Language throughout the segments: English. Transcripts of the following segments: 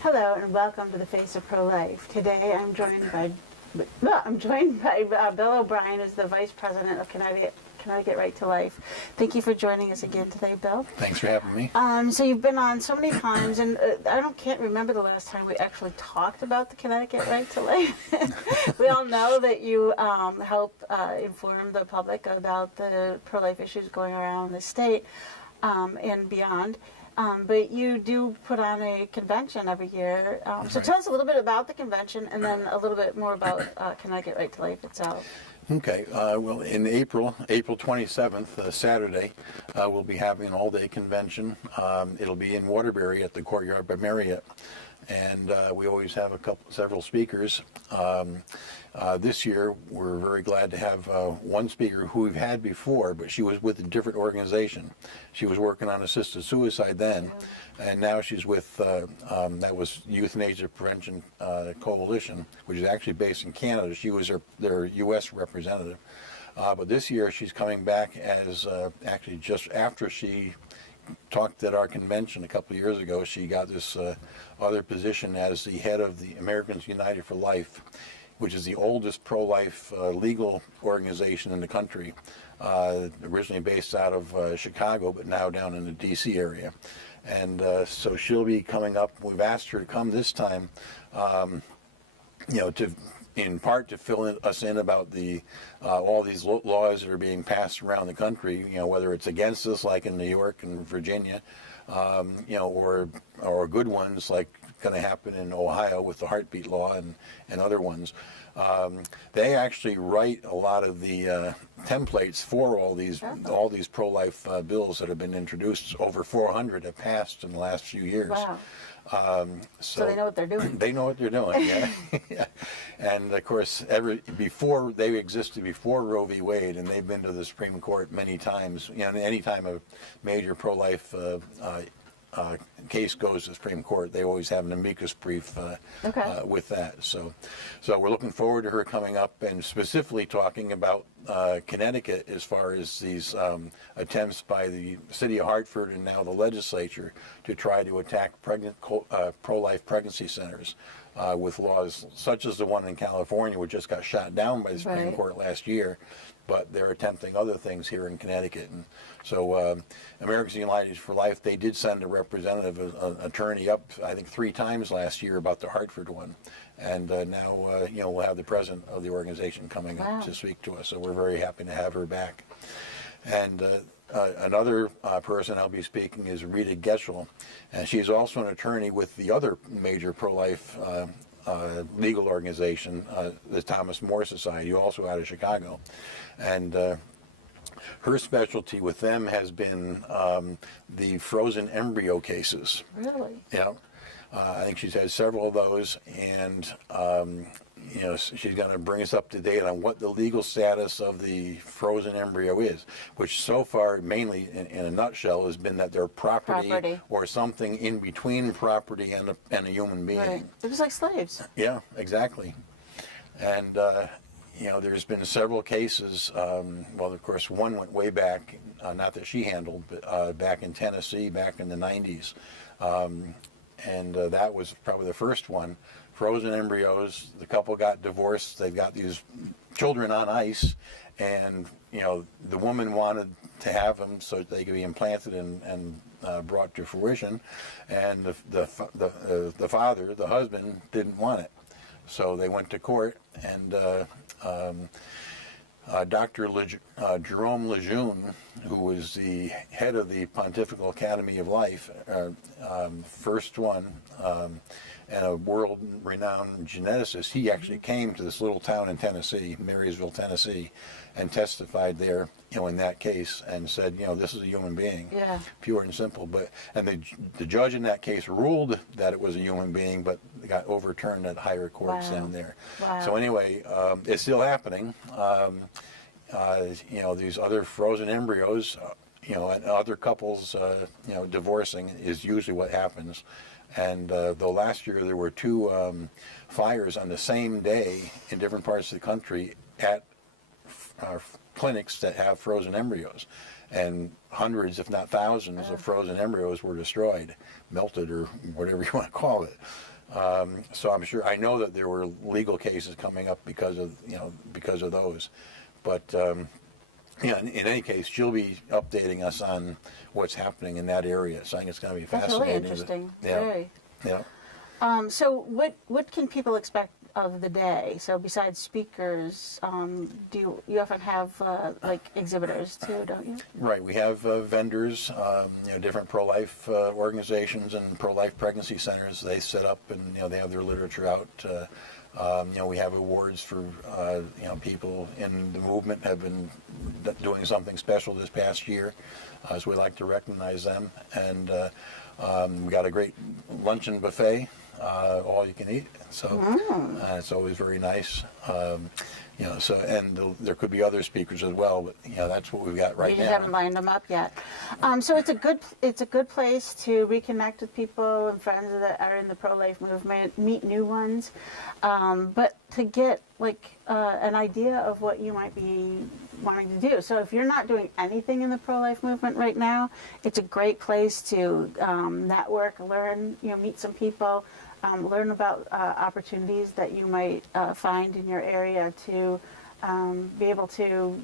Hello and welcome to the Face of Pro-Life. Today I'm joined by Bill O'Brien, who's the Vice President of Connecticut Right to Life. Thank you for joining us again today, Bill. Thanks for having me. So you've been on so many times, and can't remember the last time we actually talked about the Connecticut Right to Life. We all know that you help inform the public about the pro-life issues going around the state and beyond. But you do put on a convention every year. So tell us a little bit about the convention and then a little bit more about Connecticut Right to Life itself. Okay. Well, in April 27th, Saturday, we'll be having an all-day convention. It'll be in Waterbury at the Courtyard by Marriott. And we always have several speakers. This year, we're very glad to have one speaker who we've had before, but she was with a different organization. She was working on assisted suicide then, and now she's with, that was Euthanasia Prevention Coalition, which is actually based in Canada. She was their U.S. representative. But this year, she's coming back as, actually just after she talked at our convention a couple of years ago, she got this other position as the head of the Americans United for Life, which is the oldest pro-life legal organization in the country, originally based out of Chicago, but now down in the D.C. area. And so she'll be coming up. We've asked her to come this time, in part to fill us in about the all these laws that are being passed around the country, whether it's against us like in New York and Virginia, or good ones like going to happen in Ohio with the heartbeat law and other ones. They actually write a lot of the templates for all these pro-life bills that have been introduced. Over 400 have passed in the last few years. Wow. So they know what they're doing. They know what they're doing, yeah. Yeah. And of course, they existed before Roe v. Wade, and they've been to the Supreme Court many times. Any time a major pro-life case goes to the Supreme Court, they always have an amicus brief with that. So we're looking forward to her coming up and specifically talking about Connecticut as far as these attempts by the city of Hartford and now the legislature to try to attack pro-life pregnancy centers with laws such as the one in California, which just got shot down by the Supreme Court last year. But they're attempting other things here in Connecticut. And so Americans United for Life, they did send a representative, an attorney up, I think 3 times last year about the Hartford one. And now, we'll have the president of the organization coming up to speak to us. So we're very happy to have her back. And another person I'll be speaking is Rita Getchell. And she's also an attorney with the other major pro-life legal organization, the Thomas More Society, also out of Chicago. And her specialty with them has been the frozen embryo cases. Really? Yeah. I think she's had several of those, and she's going to bring us up to date on what the legal status of the frozen embryo is, which so far, mainly in a nutshell, has been that they're property or something in between property and a human being. Right. It was like slaves. Yeah, exactly. And there's been several cases. Well, of course, one went way back, not that she handled, but back in Tennessee, back in the 90s. And that was probably the first one. Frozen embryos, the couple got divorced, they've got these children on ice, and the woman wanted to have them so that they could be implanted and brought to fruition, and the father, the husband, didn't want it. So they went to court, and Dr. Jerome Lejeune, who was the head of the Pontifical Academy of Life, first one, and a world-renowned geneticist, he actually came to this little town in Tennessee, Marysville, Tennessee, and testified there, in that case, and said, this is a human being, pure and simple. And the judge in that case ruled that it was a human being, but it got overturned at higher courts down there. Wow. So anyway, it's still happening. These other frozen embryos, and other couples, divorcing is usually what happens. And though last year there were 2 fires on the same day in different parts of the country at clinics that have frozen embryos. and hundreds, if not thousands, of frozen embryos were destroyed, melted, or whatever you want to call it. So I know that there were legal cases coming up because of those. But yeah, in any case, she'll be updating us on what's happening in that area. So I think it's going to be That's fascinating. really interesting. Yeah. Very. Yeah. So what can people expect of the day? So besides speakers, do you often have like exhibitors too, don't you? Right. We have vendors, different pro-life organizations and pro-life pregnancy centers. They set up and they have their literature out. We have awards for people in the movement have been doing something special this past year, so we like to recognize them. And we got a great luncheon buffet, all you can eat. So it's always very nice. There could be other speakers as well, but that's what we've got right now. You haven't lined them up yet. So it's a good place to reconnect with people and friends that are in the pro-life movement, meet new ones, but to get like an idea of what you might be wanting to do. So if you're not doing anything in the pro-life movement right now, it's a great place to network, learn, meet some people. Learn about opportunities that you might find in your area to be able to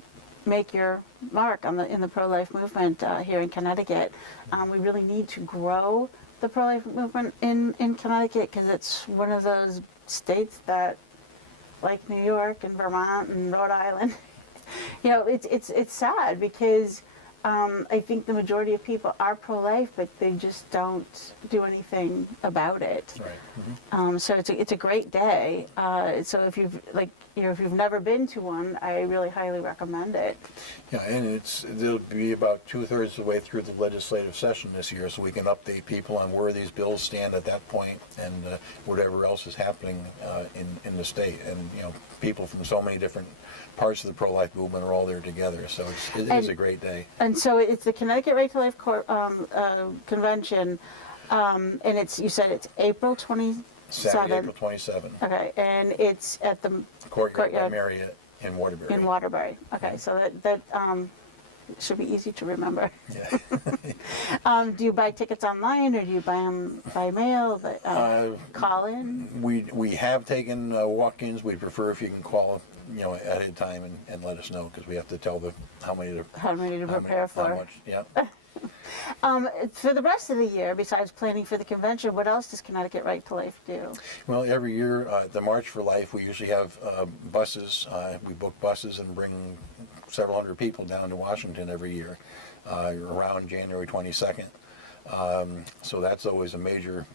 make your mark in the pro-life movement here in Connecticut. We really need to grow the pro-life movement in Connecticut because it's one of those states that, like New York and Vermont and Rhode Island, it's sad because I think the majority of people are pro-life, but they just don't do anything about it. Right. Mm-hmm. So it's a great day. So if you've never been to one, I really highly recommend it. Yeah, and they'll be about 2/3 of the way through the legislative session this year, so we can update people on where these bills stand at that point and whatever else is happening in the state. And people from so many different parts of the pro-life movement are all there together. So it is a great day. And so it's the Connecticut Right to Life convention, and you said it's April 27th. Saturday, April 27th. Okay, and it's at the Courtyard by Marriott in Waterbury. In Waterbury. Okay, so that should be easy to remember. Yeah. Do you buy tickets online or do you buy them by mail? Call in? We have taken walk-ins. We prefer if you can call ahead of time and let us know because we have to tell how many to prepare for. How much, yeah. For the rest of the year, besides planning for the convention, what else does Connecticut Right to Life do? Well, every year, the March for Life, we usually have buses. We book buses and bring several hundred people down to Washington every year around January 22nd. So that's always a major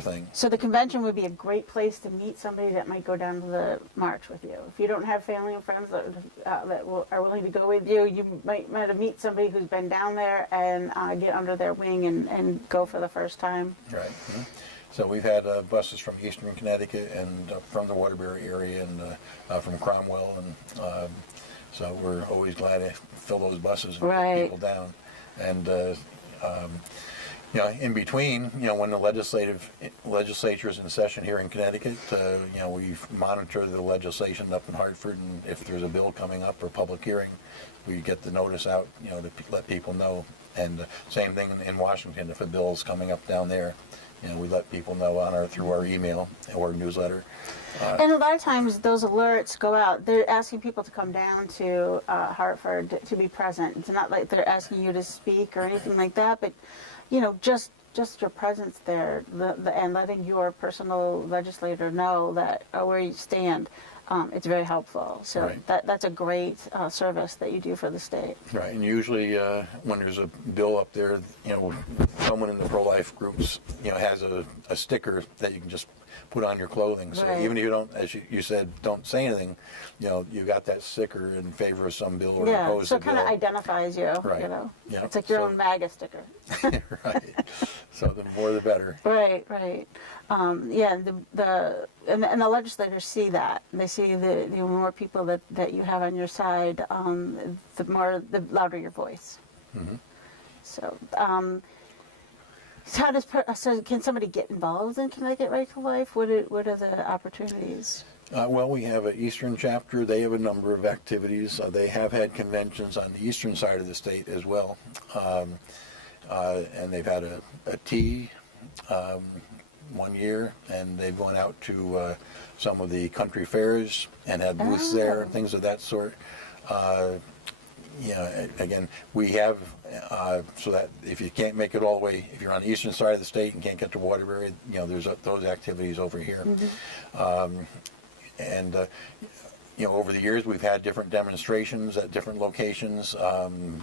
thing. So the convention would be a great place to meet somebody that might go down to the march with you. If you don't have family and friends that are willing to go with you, you might meet somebody who's been down there and get under their wing and go for the first time. Right. Mm-hmm. So we've had buses from Eastern Connecticut and from the Waterbury area and from Cromwell, and so we're always glad to fill those buses and get people down. And in between, when the legislature is in session here in Connecticut, we monitor the legislation up in Hartford, and if there's a bill coming up or public hearing, we get the notice out, to let people know. And same thing in Washington, if a bill is coming up down there, we let people know through our email or newsletter. And a lot of times those alerts go out. They're asking people to come down to Hartford to be present. It's not like they're asking you to speak or anything like that, but just your presence there and letting your personal legislator know where you stand, it's very helpful. So that's a great service that you do for the state. Right, and usually when there's a bill up there, someone in the pro-life groups, has a sticker that you can just put on your clothing. So even if you don't, as you said, don't say anything, you got that sticker in favor of some bill or opposed to so it kind of identifies you. Right. Yeah, it's like your own MAGA sticker. Right. So the more the better. Right. And the legislators see that. They see the more people that you have on your side, the louder your voice. Mm-hmm. So. So can somebody get involved in Connecticut Right to Life? What are the opportunities? Well, we have an Eastern chapter. They have a number of activities. They have had conventions on the eastern side of the state as well. And they've had a tea one year, and they've gone out to some of the country fairs and had booths there and things of that sort. Again, we have, so that if you can't make it all the way, if you're on the eastern side of the state and can't get to Waterbury, there's those activities over here. Over the years, we've had different demonstrations at different locations.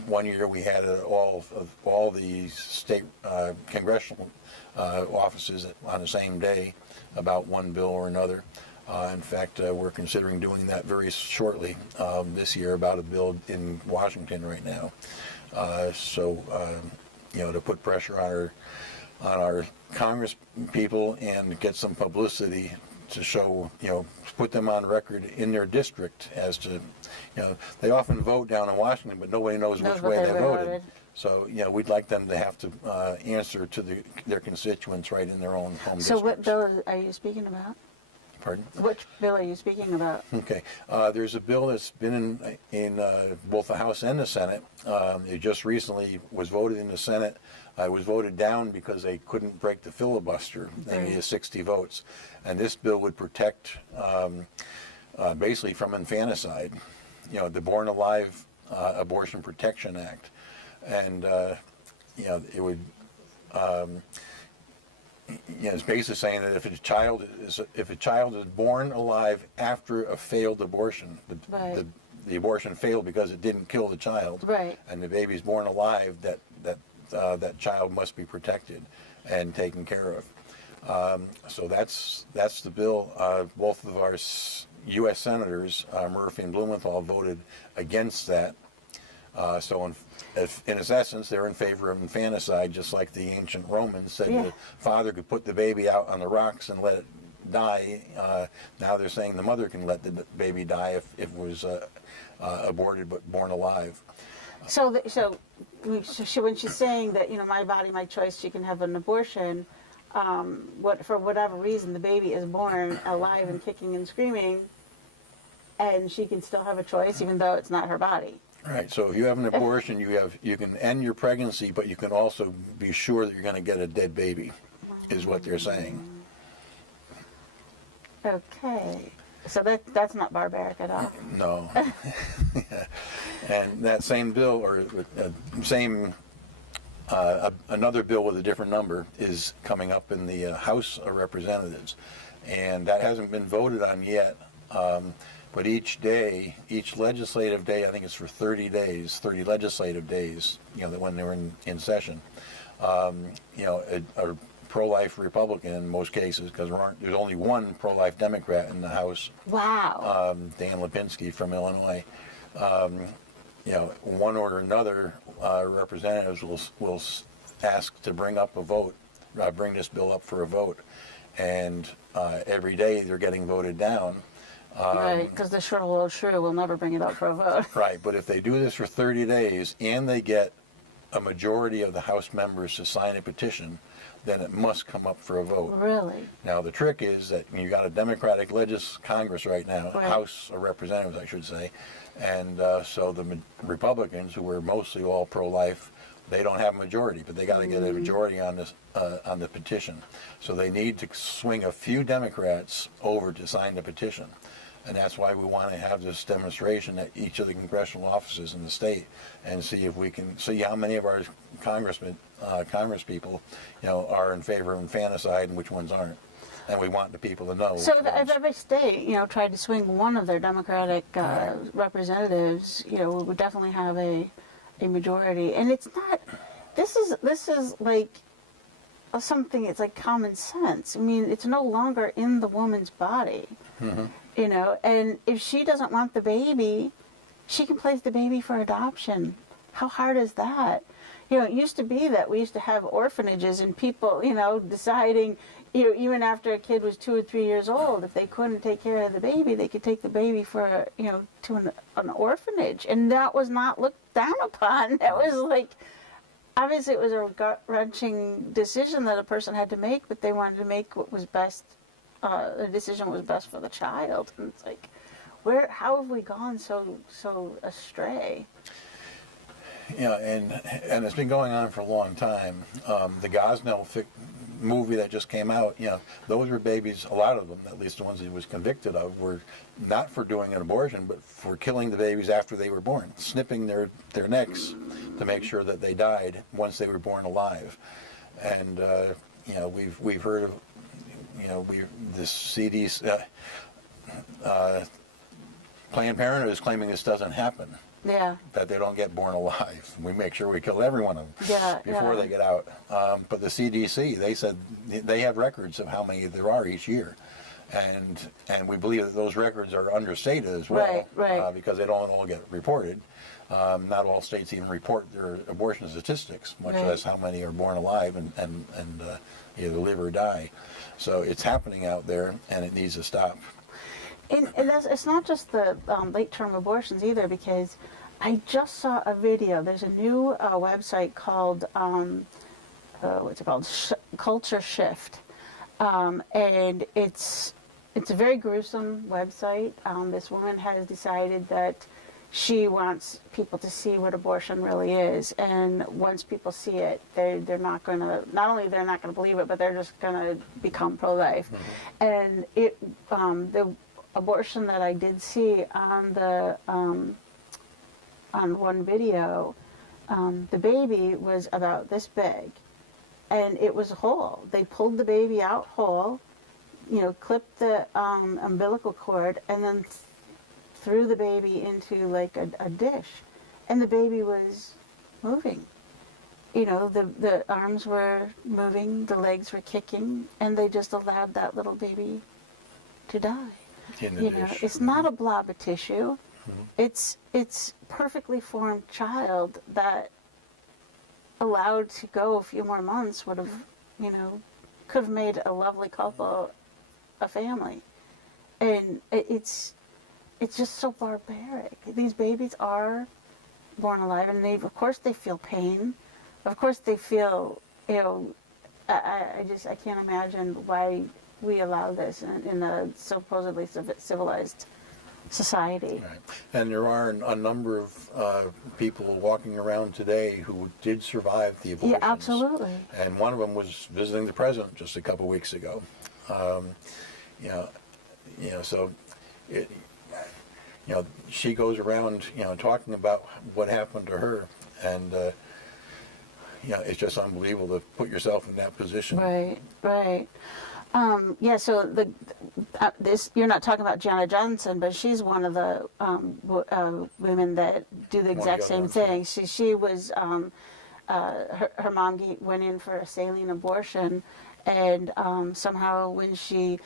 One year we had all the state congressional offices on the same day about one bill or another. In fact, we're considering doing that very shortly this year about a bill in Washington right now. To put pressure on our Congress people and get some publicity to show, put them on record in their district as to, they often vote down in Washington, but nobody knows which way they voted. So, we'd like them to have to answer to their constituents right in their own home districts. So what bill are you speaking about? Pardon? Which bill are you speaking about? Okay. There's a bill that's been in both the House and the Senate. It just recently was voted in the Senate. It was voted down because they couldn't break the filibuster. They needed 60 votes. And this bill would protect basically from infanticide, the Born Alive Abortion Protection Act. And, it would... it's basically saying that if a child is born alive after a failed abortion, the abortion failed because it didn't kill the child, and the baby's born alive, that child must be protected and taken care of. So that's the bill. Both of our U.S. senators, Murphy and Blumenthal, voted against that. In its essence, they're in favor of infanticide, just like the ancient Romans said the father could put the baby out on the rocks and let it die. Now they're saying the mother can let the baby die if it was aborted but born alive. So when she's saying that, my body, my choice, she can have an abortion, for whatever reason, the baby is born alive and kicking and screaming, and she can still have a choice even though it's not her body. Right. So if you have an abortion, you can end your pregnancy, but you can also be sure that you're going to get a dead baby, is what they're saying. Okay. So that's not barbaric at all. No. And that same bill, or another bill with a different number, is coming up in the House of Representatives, and that hasn't been voted on yet. But each legislative day, I think it's for 30 days, 30 legislative days, when they're in session, a pro-life Republican in most cases, because there's only one pro-life Democrat in the House. Wow. Dan Lipinski from Illinois. One or another representatives will ask to bring up a vote, bring this bill up for a vote, and every day they're getting voted down. Right, because the shrill old shrew will never bring it up for a vote. Right, but if they do this for 30 days and they get a majority of the House members to sign a petition, then it must come up for a vote. Really? Now, the trick is that you got a Democratic Congress right now, House of Representatives, I should say, and so the Republicans, who are mostly all pro-life, they don't have a majority, but they got to get a majority on this on the petition. So they need to swing a few Democrats over to sign the petition. And that's why we want to have this demonstration at each of the congressional offices in the state and see if we can see how many of our congresspeople, are in favor of infanticide and which ones aren't. And we want the people to know. So if every state, tried to swing one of their Democratic representatives, we would definitely have a majority. And it's not. This is like something. It's like common sense. I mean, it's no longer in the woman's body. Mm-hmm. And if she doesn't want the baby, she can place the baby for adoption. How hard is that? It used to be that we used to have orphanages and people, deciding, even after a kid was 2 or 3 years old, if they couldn't take care of the baby, they could take the baby for, to an orphanage. And that was not looked down upon. That was like, obviously it was a gut-wrenching decision that a person had to make, but they wanted to make what was best the decision was best for the child. And it's like, how have we gone so astray? Yeah, and it's been going on for a long time. The Gosnell movie that just came out, those were babies, a lot of them, at least the ones he was convicted of, were not for doing an abortion, but for killing the babies after they were born, snipping their necks to make sure that they died once they were born alive. And, we've heard of, this CD's, Planned Parenthood is claiming this doesn't happen. Yeah. That they don't get born alive. We make sure we kill every one of them before they get out. But the CDC, they said they have records of how many there are each year. And we believe that those records are understated as well, right. Because they don't all get reported. Not all states even report their abortion statistics, much less how many are born alive and either live or die. So it's happening out there, and it needs to stop. And it's not just the late-term abortions either, because I just saw a video. There's a new website called, what's it called? Culture Shift. And it's a very gruesome website. This woman has decided that she wants people to see what abortion really is. And once people see it, they're not going to, not only they're not going to believe it, but they're just going to become pro-life. Mm-hmm. And the abortion that I did see on the on one video, the baby was about this big, and it was whole. They pulled the baby out whole, clipped the umbilical cord, and then threw the baby into like a dish, and the baby was moving. The arms were moving, the legs were kicking, and they just allowed that little baby to die. It's not a blob of tissue. Mm-hmm. It's perfectly formed child that allowed to go a few more months would have, could have made a lovely couple, a family. And it's just so barbaric. These babies are born alive, and of course they feel pain. Of course they feel, I can't imagine why we allow this in a supposedly civilized society. Right. And there are a number of people walking around today who did survive the abortions. Yeah, absolutely. And one of them was visiting the president just a couple weeks ago. So she goes around, talking about what happened to her, and it's just unbelievable to put yourself in that position. Right. So you're not talking about Jana Johnson, but she's one of the women that do the exact same thing. She was, her mom went in for a saline abortion, and somehow when she,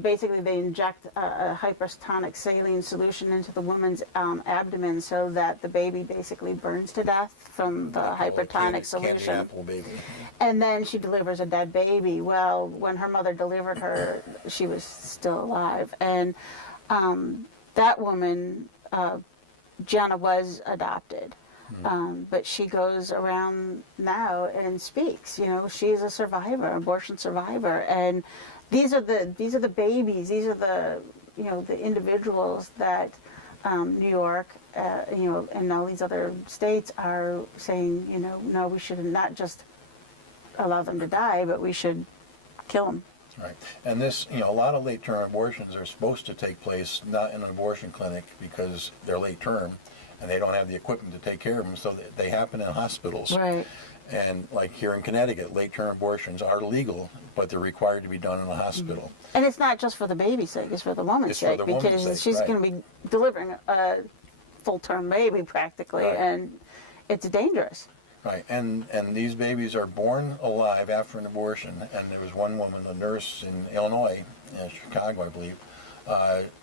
basically they inject a hypertonic saline solution into the woman's abdomen so that the baby basically burns to death from the hypertonic solution. Candy apple baby. And then she delivers a dead baby. Well, when her mother delivered her, she was still alive. And that woman, Gianna, was adopted. But she goes around now and speaks. She's a survivor, abortion survivor. And these are the babies. These are the the individuals that New York, and all these other states are saying, no, we should not just allow them to die, but we should kill them. Right. And this, a lot of late-term abortions are supposed to take place not in an abortion clinic because they're late-term and they don't have the equipment to take care of them, so they happen in hospitals. Right. And like here in Connecticut, late-term abortions are legal, but they're required to be done in a hospital. And it's not just for the baby's sake, it's for the woman's sake, because she's going to be delivering a full-term baby practically, and it's dangerous. Right, and these babies are born alive after an abortion, and there was one woman, a nurse in Illinois, in Chicago, I believe,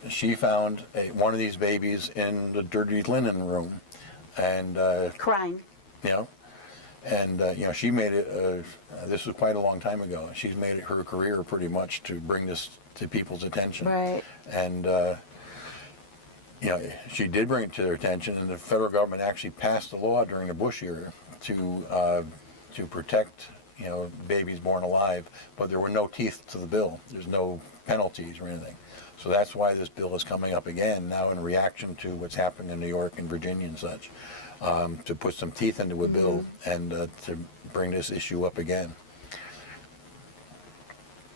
she found one of these babies in the dirty linen room, and crying. And she made it. This was quite a long time ago. She's made it her career pretty much to bring this to people's attention. Right. And she did bring it to their attention, and the federal government actually passed a law during the Bush era to protect babies born alive, but there were no teeth to the bill. There's no penalties or anything. So that's why this bill is coming up again now in reaction to what's happening in New York and Virginia and such, to put some teeth into a bill and to bring this issue up again.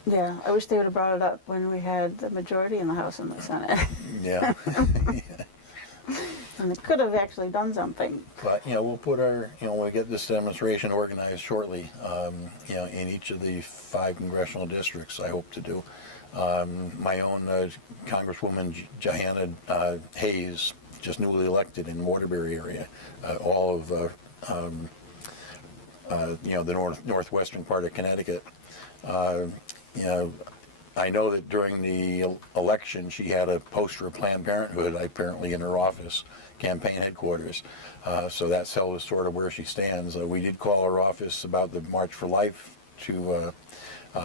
Yeah, I wish they would have brought it up when we had the majority in the House and the Senate. Yeah. And they could have actually done something. But, we'll put our, we'll get this demonstration organized shortly, in each of the 5 congressional districts, I hope to do. My own Congresswoman Johanna Hayes, just newly elected in Waterbury area, all of, the northwestern part of Connecticut. I know that during the election she had a poster of Planned Parenthood apparently in her office, campaign headquarters. So that tells us sort of where she stands. We did call her office about the March for Life to,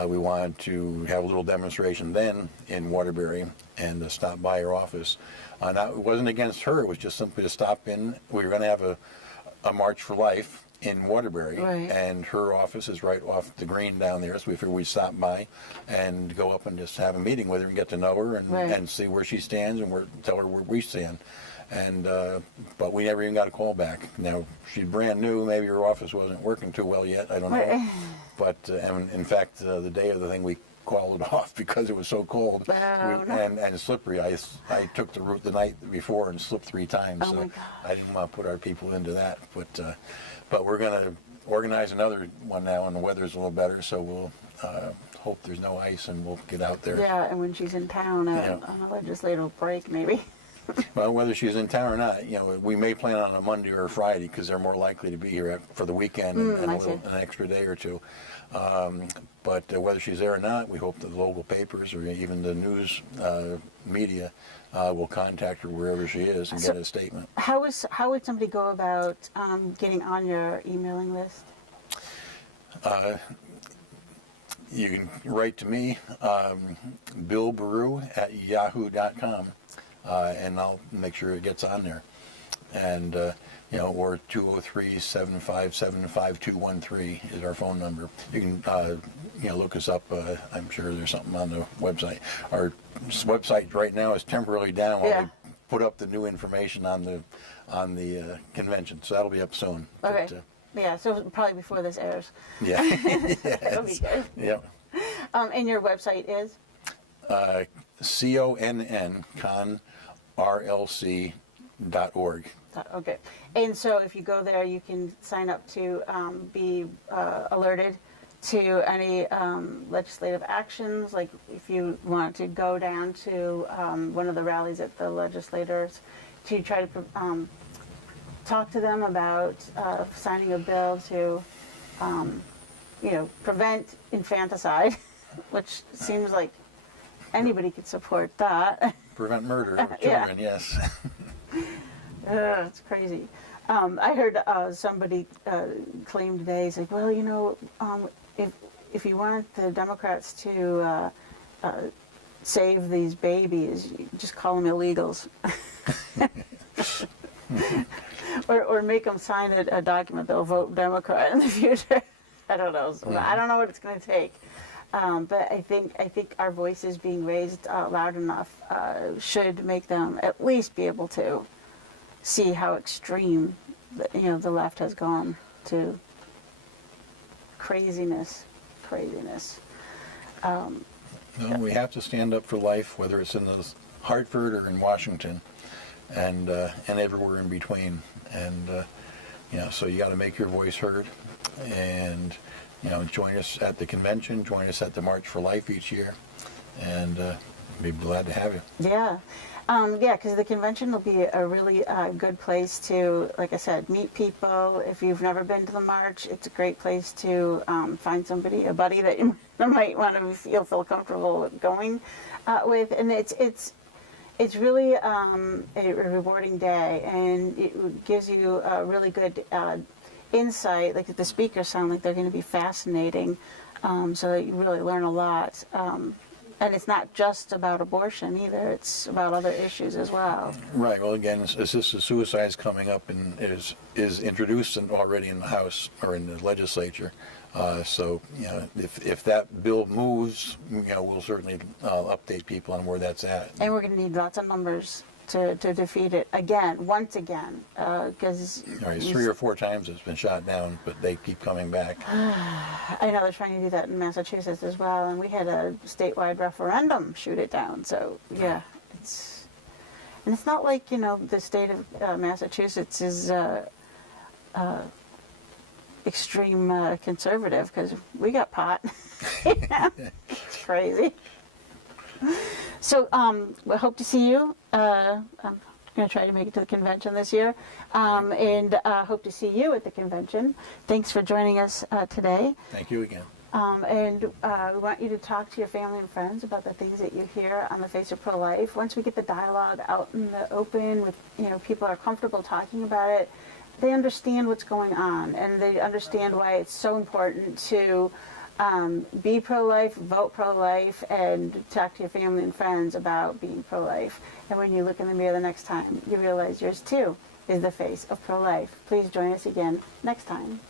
we wanted to have a little demonstration then in Waterbury and stop by her office. Now, it wasn't against her, it was just simply to stop in. We were going to have a March for Life in Waterbury, right. And her office is right off the green down there, so we figured we'd stop by and go up and just have a meeting with her and get to know her and, right. and see where she stands and tell her where we stand. And but we never even got a call back. Now, she's brand new, maybe her office wasn't working too well yet, I don't know. But and in fact, the day of the thing we called it off because it was so cold and slippery. I took the route the night before and slipped 3 times, so I didn't want to put our people into that. But we're going to organize another one now, and the weather's a little better, so we'll hope there's no ice and we'll get out there. Yeah, and when she's in town on a legislative break, maybe. Well, whether she's in town or not, we may plan on a Monday or a Friday because they're more likely to be here for the weekend and an extra day or two. But whether she's there or not, we hope that the local papers or even the news media will contact her wherever she is and get a statement. How would somebody go about getting on your emailing list? You can write to me, billbaru@yahoo.com, and I'll make sure it gets on there. And or 203-757-5213 is our phone number. You can look us up. I'm sure there's something on the website. Our website right now is temporarily down while we put up the new information on the convention. So that'll be up soon. Okay. But, yeah, so probably before this airs. Yeah. That'll be good. Yeah. And your website is? CONN.RLC.org. Okay. And so if you go there, you can sign up to be alerted to any legislative actions. Like if you want to go down to one of the rallies at the legislators to try to talk to them about signing a bill to, prevent infanticide, which seems like anybody could support that. Prevent murder of children, yes. It's crazy. I heard somebody claim today, he's like, well, if you want the Democrats to save these babies, you just call them illegals. or make them sign a document they'll vote Democrat in the future. I don't know. I don't know what it's going to take. But I think our voices being raised loud enough should make them at least be able to see how extreme the left has gone to. Craziness. No, we have to stand up for life, whether it's in Hartford or in Washington, and everywhere in between. And so you got to make your voice heard, and join us at the convention, join us at the March for Life each year, and be glad to have you. Yeah. Because the convention will be a really good place to, like I said, meet people. If you've never been to the march, it's a great place to find a buddy that you might want to feel comfortable going with. And it's really a rewarding day, and it gives you a really good insight. Like the speakers sound like they're going to be fascinating, so that you really learn a lot. And it's not just about abortion either; it's about other issues as well. Right. Well, again, assisted suicide is coming up and is introduced already in the House or in the legislature. So, if that bill moves, we'll certainly update people on where that's at. And we're going to need lots of numbers to defeat it again, once again, because... All right, 3 or 4 times it's been shot down, but they keep coming back. I know they're trying to do that in Massachusetts as well, and we had a statewide referendum shoot it down, so, yeah, it's... And it's not like, the state of Massachusetts is extreme conservative, because we got pot. It's crazy. So, we hope to see you. I'm going to try to make it to the convention this year, and hope to see you at the convention. Thanks for joining us today. Thank you again. And we want you to talk to your family and friends about the things that you hear on the face of pro-life. Once we get the dialogue out in the open, with people are comfortable talking about it, they understand what's going on, and they understand why it's so important to be pro-life, vote pro-life, and talk to your family and friends about being pro-life. And when you look in the mirror the next time, you realize yours too is the face of pro-life. Please join us again next time.